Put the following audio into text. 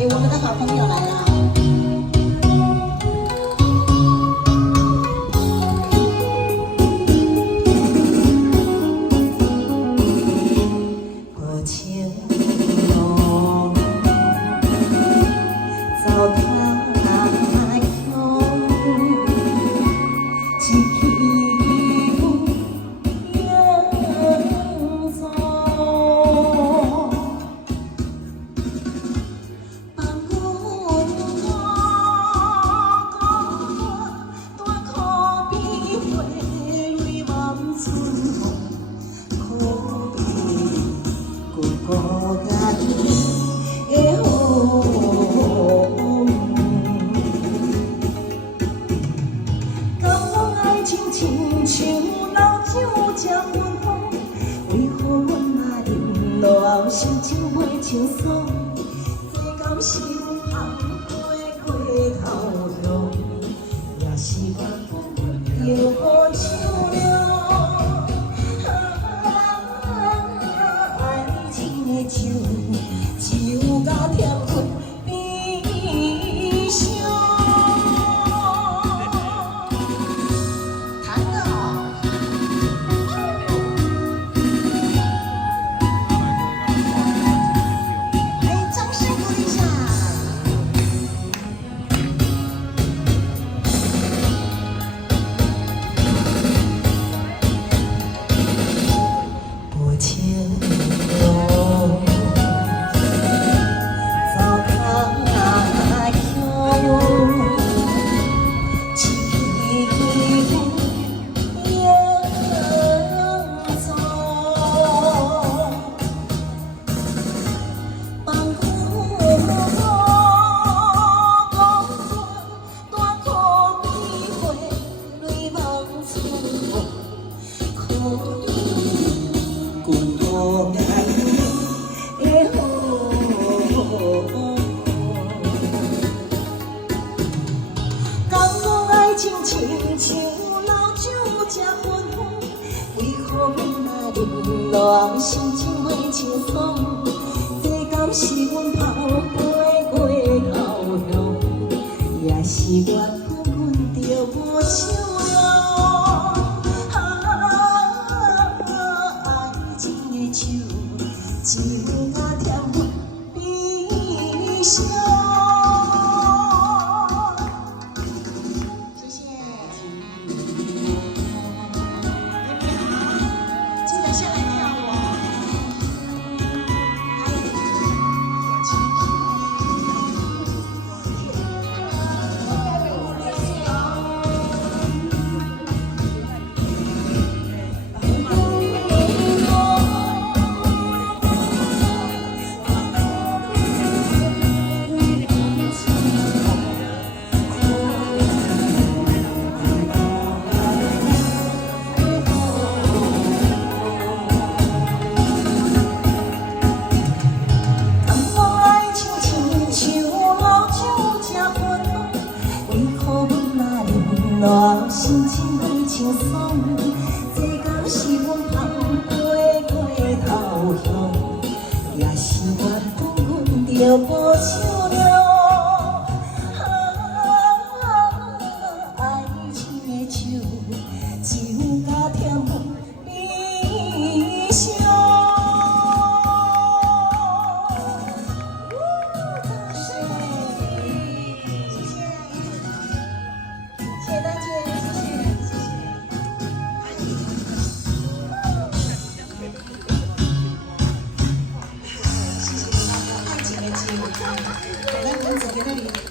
哎，我们的好朋友来了。我情浓，走他乡，一路远走。亲像老酒吃温风，为何阮若饮落心情袂清爽？这敢是阮行过头路，也是我着我唱了爱情的酒，酒甲甜分悲伤。亲像老酒吃温风，为何阮若饮落心情袂清爽？这敢是阮跑过头乡，也是缘分阮着无唱了爱情的酒，酒甲甜分悲伤。心情袂清爽，这敢是阮跑过头乡，也是缘分阮着无唱了爱情的酒，酒甲甜分悲伤。来，蚊子在那里。